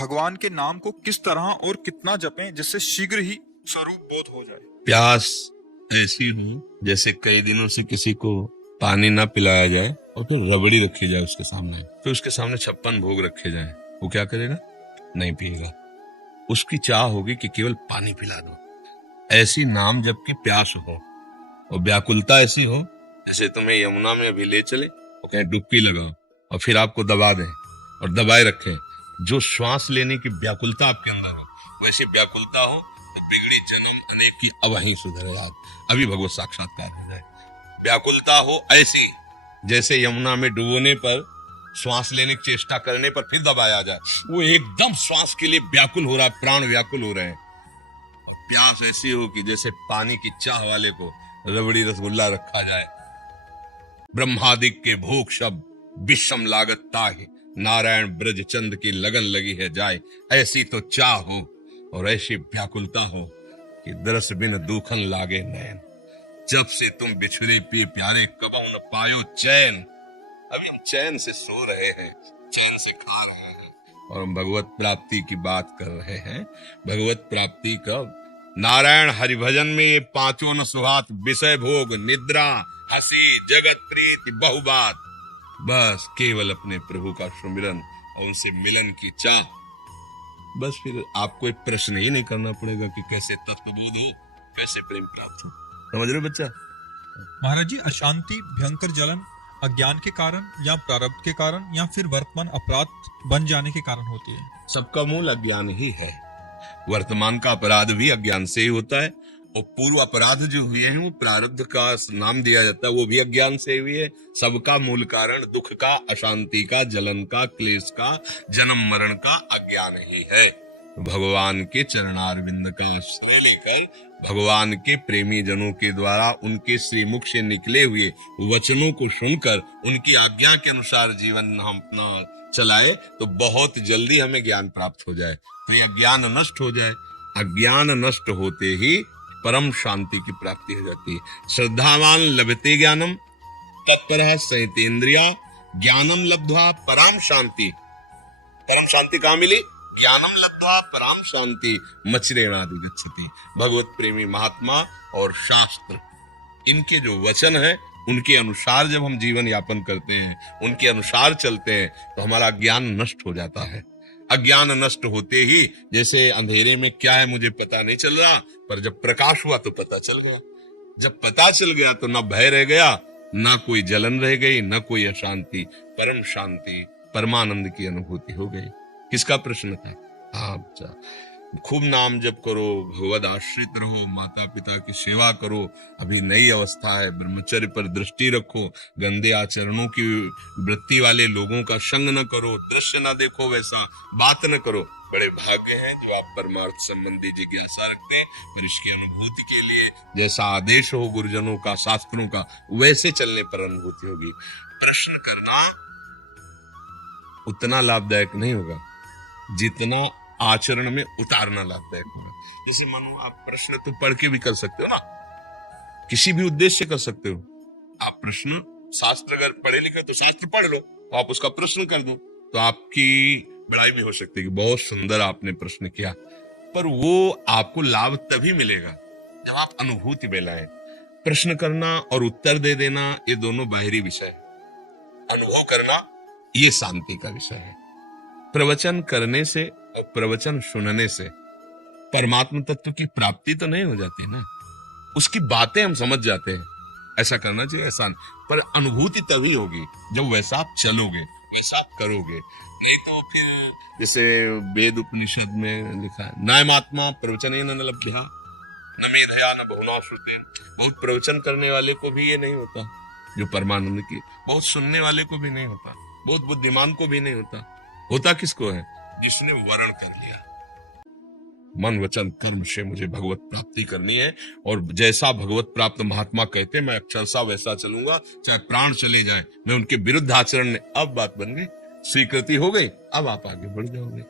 भगवान के नाम को किस तरह और कितना जपें जिससे शीघ्र ही स्वरूप बोध हो जाए। प्यास ऐसी हो जैसे कई दिनों से किसी को पानी ना पिलाया जाए और फिर रबड़ी रखी जाए उसके सामने, फिर उसके सामने 56 भोग रखे जाए, वो क्या करेगा? नहीं पिएगा। उसकी चाह होगी कि केवल पानी पिला दो। ऐसी नाम जबकि प्यास हो और व्याकुलता ऐसी हो जैसे तुम्हें यमुना में अभी ले चले और कहीं डुबकी लगाओ और फिर आपको दबा दें और दबाए रखें। जो श्वास लेने की व्याकुलता आपके अंदर हो वैसी व्याकुलता हो तो बिगड़ी जन्म अनेक की अब वहीं सुधरे याद, अभी भगवत साक्षात्कार हो जाए। व्याकुलता हो ऐसी जैसे यमुना में डुबोने पर श्वास लेने की चेष्टा करने पर फिर दबाया जाए, वो एकदम श्वास के लिए व्याकुल हो रहा है, प्राण व्याकुल हो रहे हैं। प्यास ऐसी हो कि जैसे पानी की चाह वाले को रबड़ी रसगुल्ला रखा जाए। ब्रह्मादिक के भूख शब्द विषम लागत ताहि, नारायण ब्रज चंद की लगन लगी है जाए। ऐसी तो चाह हो और ऐसी व्याकुलता हो कि दरस बिन दूखन लागे नैन। जब से तुम बिछुड़े पिए प्यारे कबहू न पायो चैन। अभी हम चैन से सो रहे हैं, चैन से खा रहे हैं और हम भगवत प्राप्ति की बात कर रहे हैं। भगवत प्राप्ति कब? नारायण हरिभजन में ये पांचों न सुहात, विषय भोग निद्रा हंसी जगत प्रीति बहुबात। बस केवल अपने प्रभु का सुमिरन और उनसे मिलन की चाह। बस फिर आपको एक प्रश्न ही नहीं करना पड़ेगा कि कैसे तत्वबोध हो, कैसे प्रेम प्राप्त हो। समझ रहे हो बच्चा? महाराज जी, अशांति भयंकर जलन अज्ञान के कारण या प्रारब्ध के कारण या फिर वर्तमान अपराध बन जाने के कारण होती है। सबका मूल अज्ञान ही है। वर्तमान का अपराध भी अज्ञान से ही होता है और पूर्व अपराध जो हुए हैं वो प्रारब्ध का नाम दिया जाता है, वो भी अज्ञान से हुई है। सबका मूल कारण दुख का, अशांति का, जलन का, क्लेश का, जन्म मरण का अज्ञान ही है। भगवान के चरणारविंद का आश्रय लेकर भगवान के प्रेमी जनों के द्वारा उनके श्रीमुख से निकले हुए वचनों को सुनकर उनकी आज्ञा के अनुसार जीवन हम अपना चलाए तो बहुत जल्दी हमें ज्ञान प्राप्त हो जाए, तो यह ज्ञान नष्ट हो जाए। अज्ञान नष्ट होते ही परम शांति की प्राप्ति हो जाती है। श्रद्धावान लभते ज्ञानम तत्परः संयतेन्द्रिया ज्ञानम लब्ध्वा पराम शांति। परम शांति कहाँ मिली? ज्ञानम लब्ध्वा पराम शांति मच्रेणादि गच्छति। भगवत प्रेमी महात्मा और शास्त्र, इनके जो वचन है उनके अनुसार जब हम जीवन यापन करते हैं, उनके अनुसार चलते हैं तो हमारा ज्ञान नष्ट हो जाता है। अज्ञान नष्ट होते ही जैसे अंधेरे में क्या है मुझे पता नहीं चल रहा, पर जब प्रकाश हुआ तो पता चल गया। जब पता चल गया तो ना भय रह गया, ना कोई जलन रह गई, ना कोई अशांति, परम शांति परमानंद की अनुभूति हो गई। किसका प्रश्न था? हाँ बच्चा, खूब नाम जप करो, भगवद आश्रित रहो, माता पिता की सेवा करो, अभी नई अवस्था है, ब्रह्मचर्य पर दृष्टि रखो, गंदे आचरणों की वृत्ति वाले लोगों का संग न करो, दृश्य न देखो, वैसा बात न करो। बड़े भाग्य हैं जो आप परमार्थ संबंधी जिज्ञासा रखते हैं, फिर इसकी अनुभूति के लिए जैसा आदेश हो गुरुजनों का, शास्त्रों का, वैसे चलने पर अनुभूति होगी। प्रश्न करना उतना लाभदायक नहीं होगा जितना आचरण में उतारना लाभदायक होगा। जैसे मानो आप प्रश्न तो पढ़ के भी कर सकते हो ना, किसी भी उद्देश्य से कर सकते हो। आप प्रश्न शास्त्र अगर पढ़े लिखे तो शास्त्र पढ़ लो, तो आप उसका प्रश्न कर दो तो आपकी बड़ाई भी हो सकती है कि बहुत सुंदर आपने प्रश्न किया। पर वो आपको लाभ तभी मिलेगा जब आप अनुभूति में लाए। प्रश्न करना और उत्तर दे देना ये दोनों बाहरी विषय है, अनुभव करना ये शांति का विषय है। प्रवचन करने से और प्रवचन सुनने से परमात्म तत्व की प्राप्ति तो नहीं हो जाती ना, उसकी बातें हम समझ जाते हैं, ऐसा करना चाहिए ऐसा, पर अनुभूति तभी होगी जब वैसा आप चलोगे, वैसा आप करोगे। नहीं तो फिर जैसे वेद उपनिषद में लिखा है, नायमात्मा प्रवचनेन न लभ्यः न मेधया न बहुना श्रुतेन। बहुत प्रवचन करने वाले को भी ये नहीं होता जो परमानंद की, बहुत सुनने वाले को भी नहीं होता, बहुत बुद्धिमान को भी नहीं होता। होता किसको है? जिसने वर्ण कर लिया, मन वचन कर्म से मुझे भगवत प्राप्ति करनी है और जैसा भगवत प्राप्त महात्मा कहते हैं मैं अक्षरशः वैसा चलूंगा, चाहे प्राण चले जाए, मैं उनके विरुद्ध आचरण ने। अब बात बन गई, स्वीकृति हो गई, अब आप आगे बढ़ जाओगे।